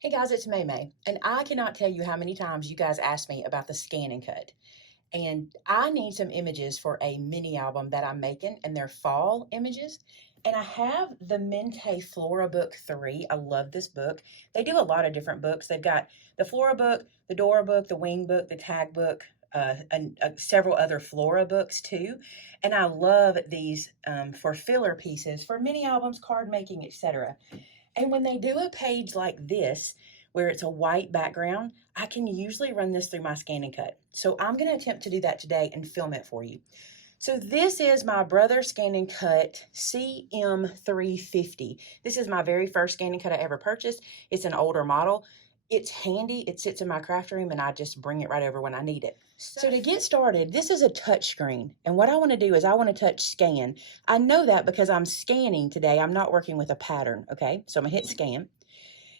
Hey guys, it's Maymay, and I cannot tell you how many times you guys asked me about the scan and cut. And I need some images for a mini album that I'm making, and they're fall images. And I have the Mintay Flora Book 3. I love this book. They do a lot of different books. They've got the Flora book, the Dora book, the Wing book, the Tag book, and several other Flora books too. And I love these for filler pieces, for mini albums, card making, etc. And when they do a page like this, where it's a white background, I can usually run this through my scan and cut. So I'm going to attempt to do that today and film it for you. So this is my Brother Scan and Cut CM350. This is my very first scan and cut I ever purchased. It's an older model. It's handy. It sits in my craft room and I just bring it right over when I need it. So to get started, this is a touch screen. And what I want to do is I want to touch scan. I know that because I'm scanning today. I'm not working with a pattern, okay? So I'm going to hit scan.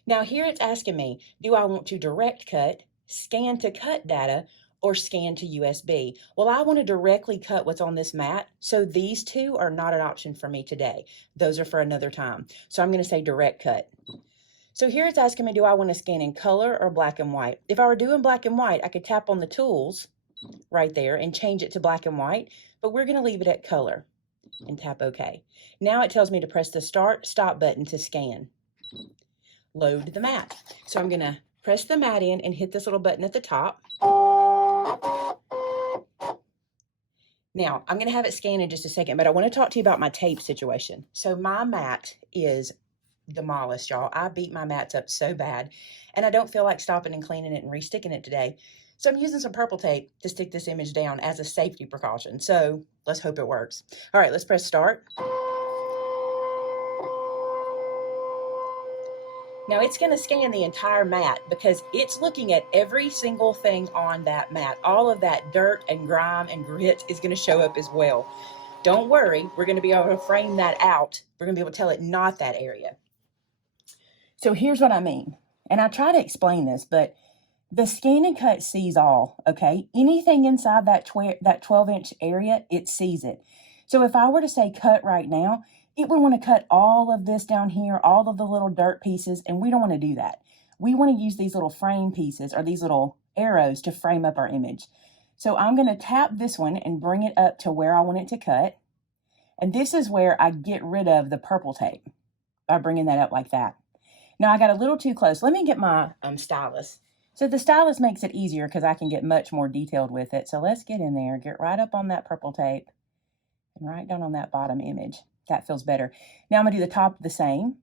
Now here it's asking me, do I want to direct cut, scan to cut data, or scan to USB? Well, I want to directly cut what's on this mat, so these two are not an option for me today. Those are for another time. So I'm going to say direct cut. So here it's asking me, do I want to scan in color or black and white? If I were doing black and white, I could tap on the tools right there and change it to black and white, but we're going to leave it at color and tap OK. Now it tells me to press the start stop button to scan. Load the mat. So I'm going to press the mat in and hit this little button at the top. Now, I'm going to have it scan in just a second, but I want to talk to you about my tape situation. So my mat is demolished, y'all. I beat my mats up so bad, and I don't feel like stopping and cleaning it and resticking it today. So I'm using some purple tape to stick this image down as a safety precaution. So let's hope it works. All right, let's press start. Now it's going to scan the entire mat because it's looking at every single thing on that mat. All of that dirt and grime and grit is going to show up as well. Don't worry, we're going to be able to frame that out. We're going to be able to tell it not that area. So here's what I mean. And I try to explain this, but the scan and cut sees all, okay? Anything inside that 12-inch area, it sees it. So if I were to say cut right now, it would want to cut all of this down here, all of the little dirt pieces, and we don't want to do that. We want to use these little frame pieces or these little arrows to frame up our image. So I'm going to tap this one and bring it up to where I want it to cut. And this is where I get rid of the purple tape by bringing that up like that. Now I got a little too close. Let me get my stylus. So the stylus makes it easier because I can get much more detailed with it. So let's get in there, get right up on that purple tape and right down on that bottom image. That feels better. Now I'm going to do the top the same.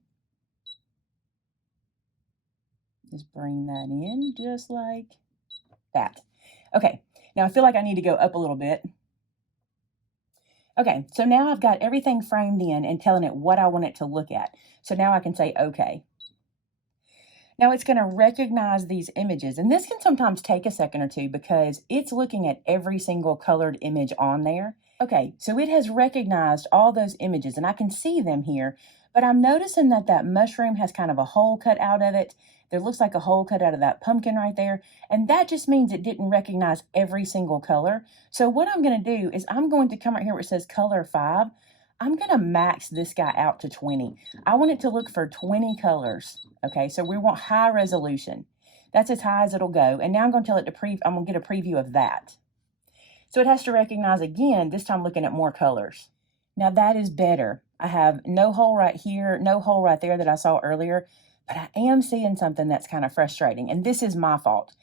Just bring that in just like that. Okay, now I feel like I need to go up a little bit. Okay, so now I've got everything framed in and telling it what I want it to look at. So now I can say okay. Now it's going to recognize these images, and this can sometimes take a second or two because it's looking at every single colored image on there. Okay, so it has recognized all those images, and I can see them here, but I'm noticing that that mushroom has kind of a hole cut out of it. There looks like a hole cut out of that pumpkin right there, and that just means it didn't recognize every single color. So what I'm going to do is I'm going to come right here where it says color 5. I'm going to max this guy out to 20. I want it to look for 20 colors. Okay, so we want high resolution. That's as high as it'll go. And now I'm going to tell it to I'm going to get a preview of that. So it has to recognize again, this time looking at more colors. Now that is better. I have no hole right here, no hole right there that I saw earlier, but I am seeing something that's kind of frustrating, and this is my fault.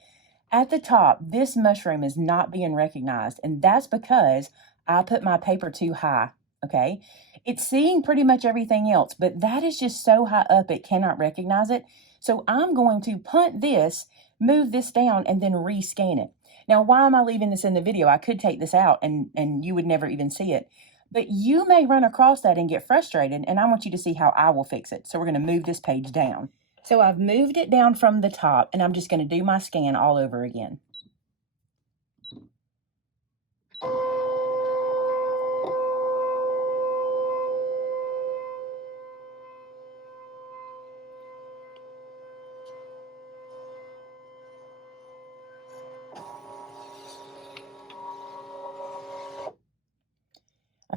At the top, this mushroom is not being recognized, and that's because I put my paper too high. Okay, it's seeing pretty much everything else, but that is just so high up it cannot recognize it. So I'm going to punt this, move this down, and then rescan it. Now, why am I leaving this in the video? I could take this out and you would never even see it. But you may run across that and get frustrated, and I want you to see how I will fix it. So we're going to move this page down. So I've moved it down from the top, and I'm just going to do my scan all over again.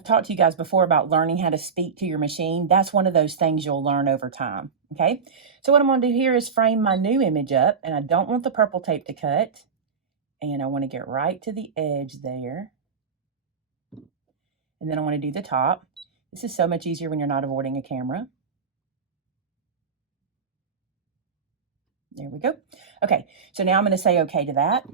talked to you guys before about learning how to speak to your machine. That's one of those things you'll learn over time, okay? So what I'm going to do here is frame my new image up, and I don't want the purple tape to cut, and I want to get right to the edge there. And then I want to do the top. This is so much easier when you're not avoiding a camera. There we go. Okay, so now I'm going to say okay to that.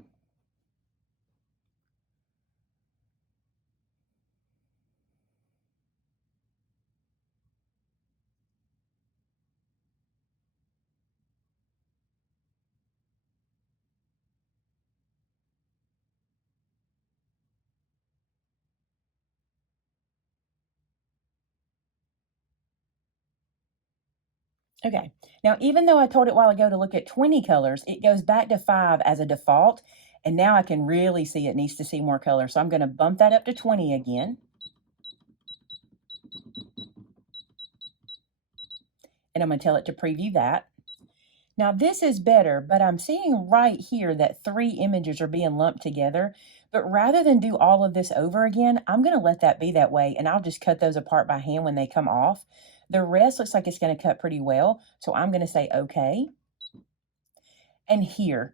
Okay, now even though I told it a while ago to look at 20 colors, it goes back to 5 as a default, and now I can really see it needs to see more color. So I'm going to bump that up to 20 again. And I'm going to tell it to preview that. Now this is better, but I'm seeing right here that 3 images are being lumped together. But rather than do all of this over again, I'm going to let that be that way, and I'll just cut those apart by hand when they come off. The rest looks like it's going to cut pretty well, so I'm going to say okay. And here,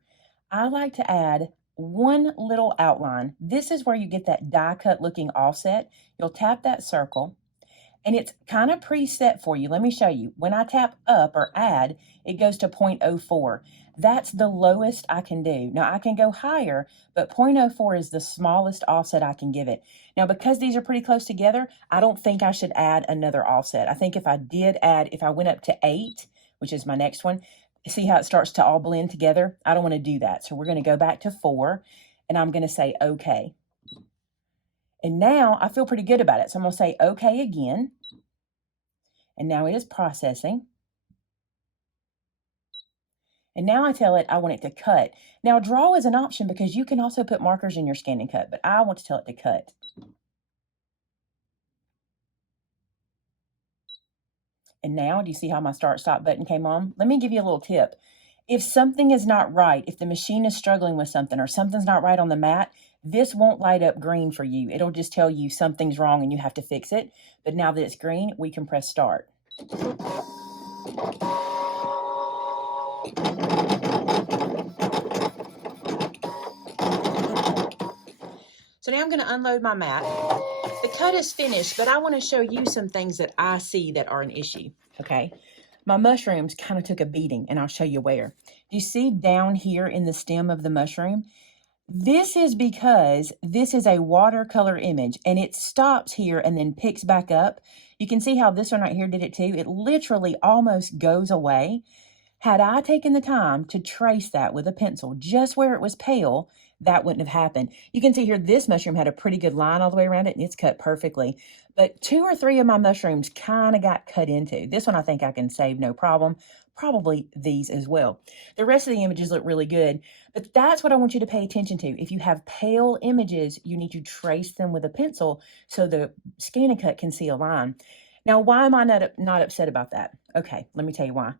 I like to add one little outline. This is where you get that die cut looking offset. You'll tap that circle, and it's kind of preset for you. Let me show you. When I tap up or add, it goes to 0.04. That's the lowest I can do. Now I can go higher, but 0.04 is the smallest offset I can give it. Now because these are pretty close together, I don't think I should add another offset. I think if I did add, if I went up to 8, which is my next one, see how it starts to all blend together? I don't want to do that. So we're going to go back to 4, and I'm going to say okay. And now I feel pretty good about it. So I'm going to say okay again. And now it is processing. And now I tell it I want it to cut. Now draw is an option because you can also put markers in your scan and cut, but I want to tell it to cut. And now, do you see how my start stop button came on? Let me give you a little tip. If something is not right, if the machine is struggling with something or something's not right on the mat, this won't light up green for you. It'll just tell you something's wrong and you have to fix it. But now that it's green, we can press start. So now I'm going to unload my mat. The cut is finished, but I want to show you some things that I see that are an issue, okay? My mushrooms kind of took a beating, and I'll show you where. Do you see down here in the stem of the mushroom? This is because this is a watercolor image, and it stops here and then picks back up. You can see how this one right here did it too. It literally almost goes away. Had I taken the time to trace that with a pencil just where it was pale, that wouldn't have happened. You can see here this mushroom had a pretty good line all the way around it, and it's cut perfectly. But 2 or 3 of my mushrooms kind of got cut into. This one I think I can save no problem. Probably these as well. The rest of the images look really good, but that's what I want you to pay attention to. If you have pale images, you need to trace them with a pencil so the scan and cut can see a line. Now, why am I not upset about that? Okay, let me tell you why.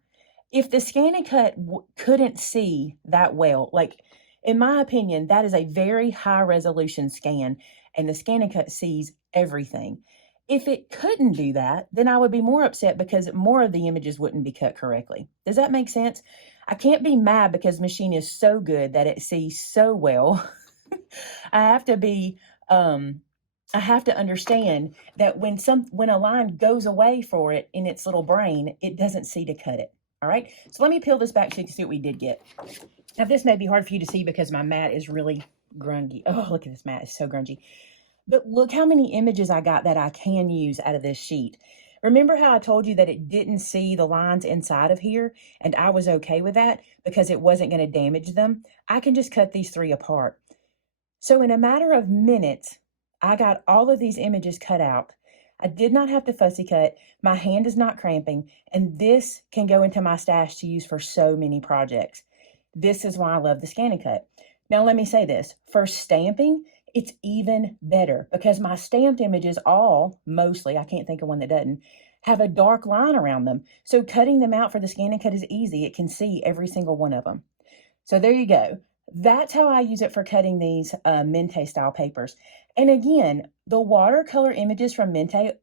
If the scan and cut couldn't see that well, like in my opinion, that is a very high resolution scan, and the scan and cut sees everything. If it couldn't do that, then I would be more upset because more of the images wouldn't be cut correctly. Does that make sense? I can't be mad because the machine is so good that it sees so well. I have to understand that when a line goes away for it in its little brain, it doesn't see to cut it. All right, so let me peel this back so you can see what we did get. Now this may be hard for you to see because my mat is really grungy. Oh, look at this mat, it's so grungy. But look how many images I got that I can use out of this sheet. Remember how I told you that it didn't see the lines inside of here, and I was okay with that because it wasn't going to damage them? I can just cut these 3 apart. So in a matter of minutes, I got all of these images cut out. I did not have to fussy cut. My hand is not cramping, and this can go into my stash to use for so many projects. This is why I love the scan and cut. Now let me say this, for stamping, it's even better because my stamped images mostly, I can't think of one that doesn't, have a dark line around them. So cutting them out for the scan and cut is easy. It can see every single one of them. So there you go. That's how I use it for cutting these Mintay style papers. And again, the watercolor images from Mintay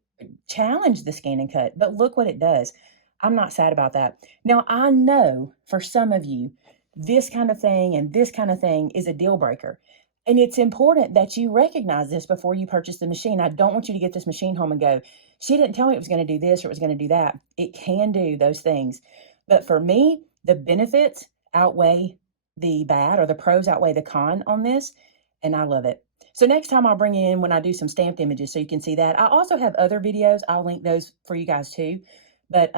challenge the scan and cut, but look what it does. I'm not sad about that. Now, I know for some of you, this kind of thing and this kind of thing is a deal breaker. And it's important that you recognize this before you purchase the machine. I don't want you to get this machine home and go, she didn't tell me it was going to do this or it was going to do that. It can do those things. But for me, the benefits outweigh the bad, or the pros outweigh the con on this. And I love it. So next time I'll bring you in when I do some stamped images so you can see that. I also have other videos. I'll link those for you guys too. But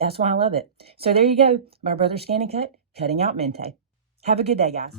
that's why I love it. So there you go. My brother Scan and Cut, cutting out Mintay. Have a good day, guys.